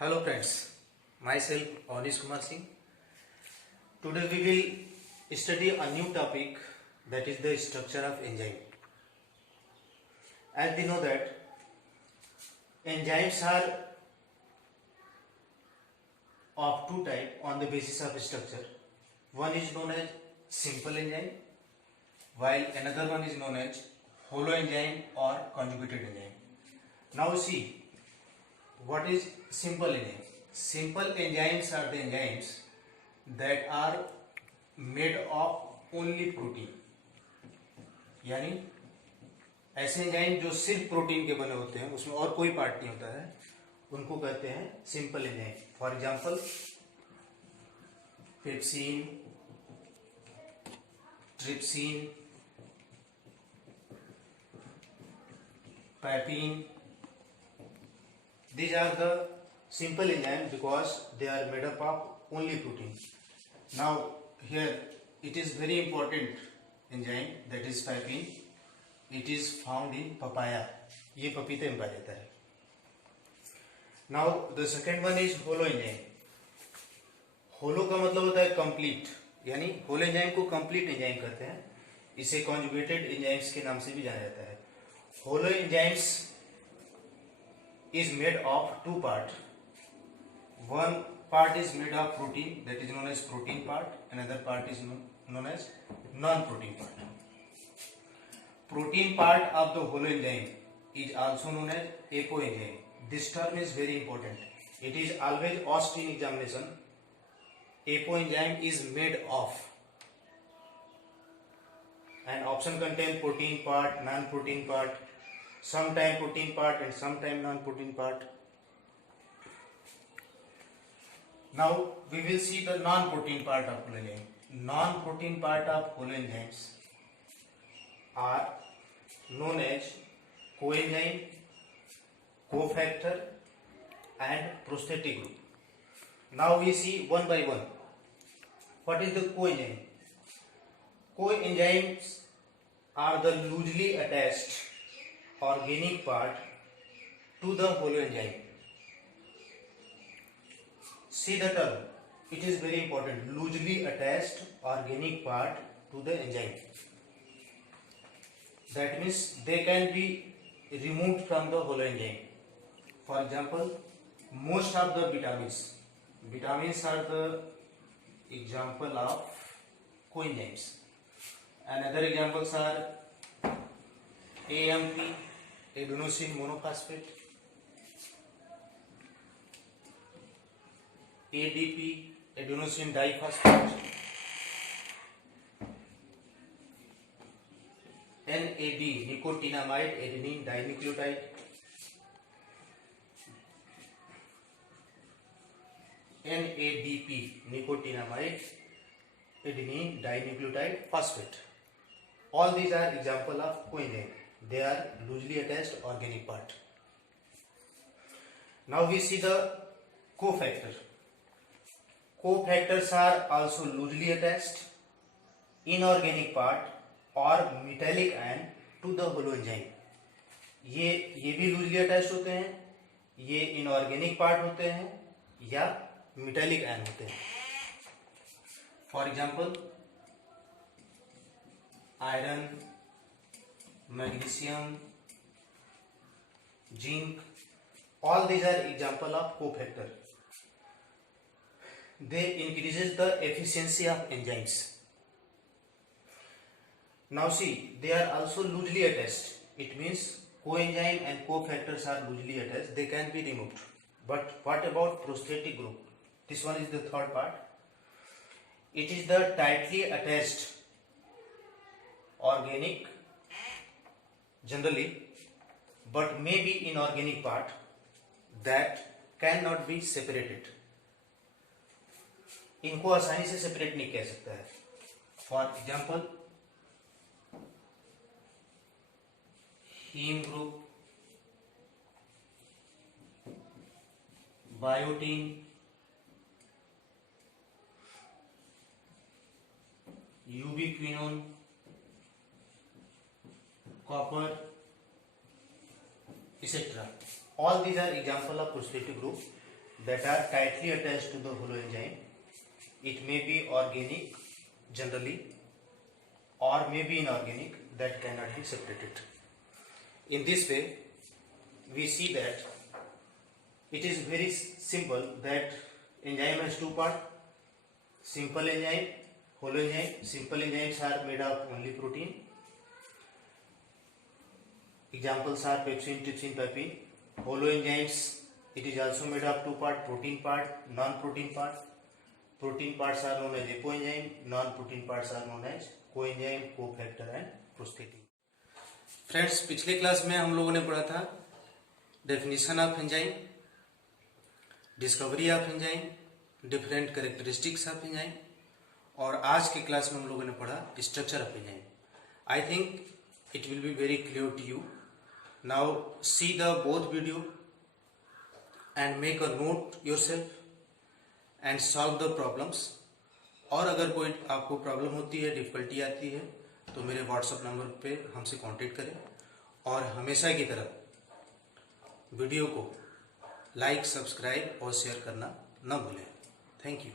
Hello friends, myself Anish Kumar Singh. Today we will study a new topic, that is the structure of enzyme. As we know that enzymes are of two types on the basis of structure. One is known as simple enzyme, while another one is known as holo enzyme or conjugated enzyme. Now see, what is simple enzyme? Simple enzymes are the enzymes that are made of only protein, यानी ऐसे enzyme जो सिर्फ protein के बने होते हैं, उसमें और कोई पार्ट नहीं होता है, उनको कहते हैं simple enzyme. For example pepsin, trypsin, piping. These are the simple enzymes because they are made up of only protein. Now here it is very important enzyme, that is papain. It is found in papaya. ये पपीते में पाया जाता है. Now the second one is holo enzyme. होलो का मतलब होता है कंप्लीट, यानी होलो एंजाइम को कंप्लीट एंजाइम कहते हैं. इसे कॉन्जुगेटेड एंजाइम्स के नाम से भी जाना जाता है. होलो enzymes is made of two parts. One part is made of protein, that is known as protein part. Another part is known as non-protein part. Protein part of the holo enzyme is also known as apoenzyme. This term is very important. It is always asked in examination. Apoenzyme is made of, and option contain protein part, non-protein part, sometime protein part and sometime non-protein part. Now we will see the non-protein part of holo enzyme. Non-protein part of holo enzymes are known as coenzyme, cofactor and prosthetic group. Now we see one by one. What is the coenzyme? Coenzymes are the loosely attached organic part to the holo enzyme. See the term, it is very important. Loosely attached organic part to the enzyme. That means they can be removed from the holo enzyme. For example, most of the vitamins are the example of coenzymes. And other examples are AMP, adenosine monophosphate, ADP, adenosine diphosphate, NAD, nicotinamide adenine dinucleotide, NADP, nicotinamide adenine dinucleotide phosphate. All these are example of coenzyme. They are loosely attached organic part. Now we see the cofactor. Cofactors are also loosely attached inorganic part or metallic ion to the holo enzyme. ये भी loosely attached होते हैं, ये inorganic part होते हैं या metallic ion होते हैं. For example, iron, magnesium, zinc, all these are example of cofactor. They increases the efficiency of enzymes. Now see, they are also loosely attached. It means coenzyme and cofactors are loosely attached. They can be removed. But what about prosthetic group? This one is the third part. It is the tightly attached organic generally, but may be inorganic part that cannot be separated. इनको आसानी से separate नहीं कह सकता है. For example haem group, biotin, ubiquinone, copper, etc. All these are example of prosthetic group. that are tightly attached to the holoenzyme. It may be organic generally or may be inorganic, that cannot be separated. In this way, we see that it is very simple that enzyme has two parts: simple enzyme, holoenzyme. Simple enzymes are made of only protein. Examples are pepsin, trypsin, papain. Holoenzymes, it is also made of two parts: protein part, non-protein part. Protein parts are known as apoenzyme, non-protein parts are known as coenzyme, cofactor and prosthetin. Friends, पिछले class में हम लोगों ने पढ़ा था definition of enzyme, discovery of enzyme, different characteristics of enzyme, और आज के क्लास में हम लोगों ने पढ़ा structure of enzyme. I think it will be very clear to you. Now see the both video and make a note yourself and solve the problems. और अगर कोई आपको प्रॉब्लम होती है, डिफिकल्टी आती है, तो मेरे व्हाट्सएप नंबर पे हमसे कांटेक्ट करें. और हमेशा की तरह वीडियो को लाइक, सब्सक्राइब और शेयर करना न भूलें. Thank you.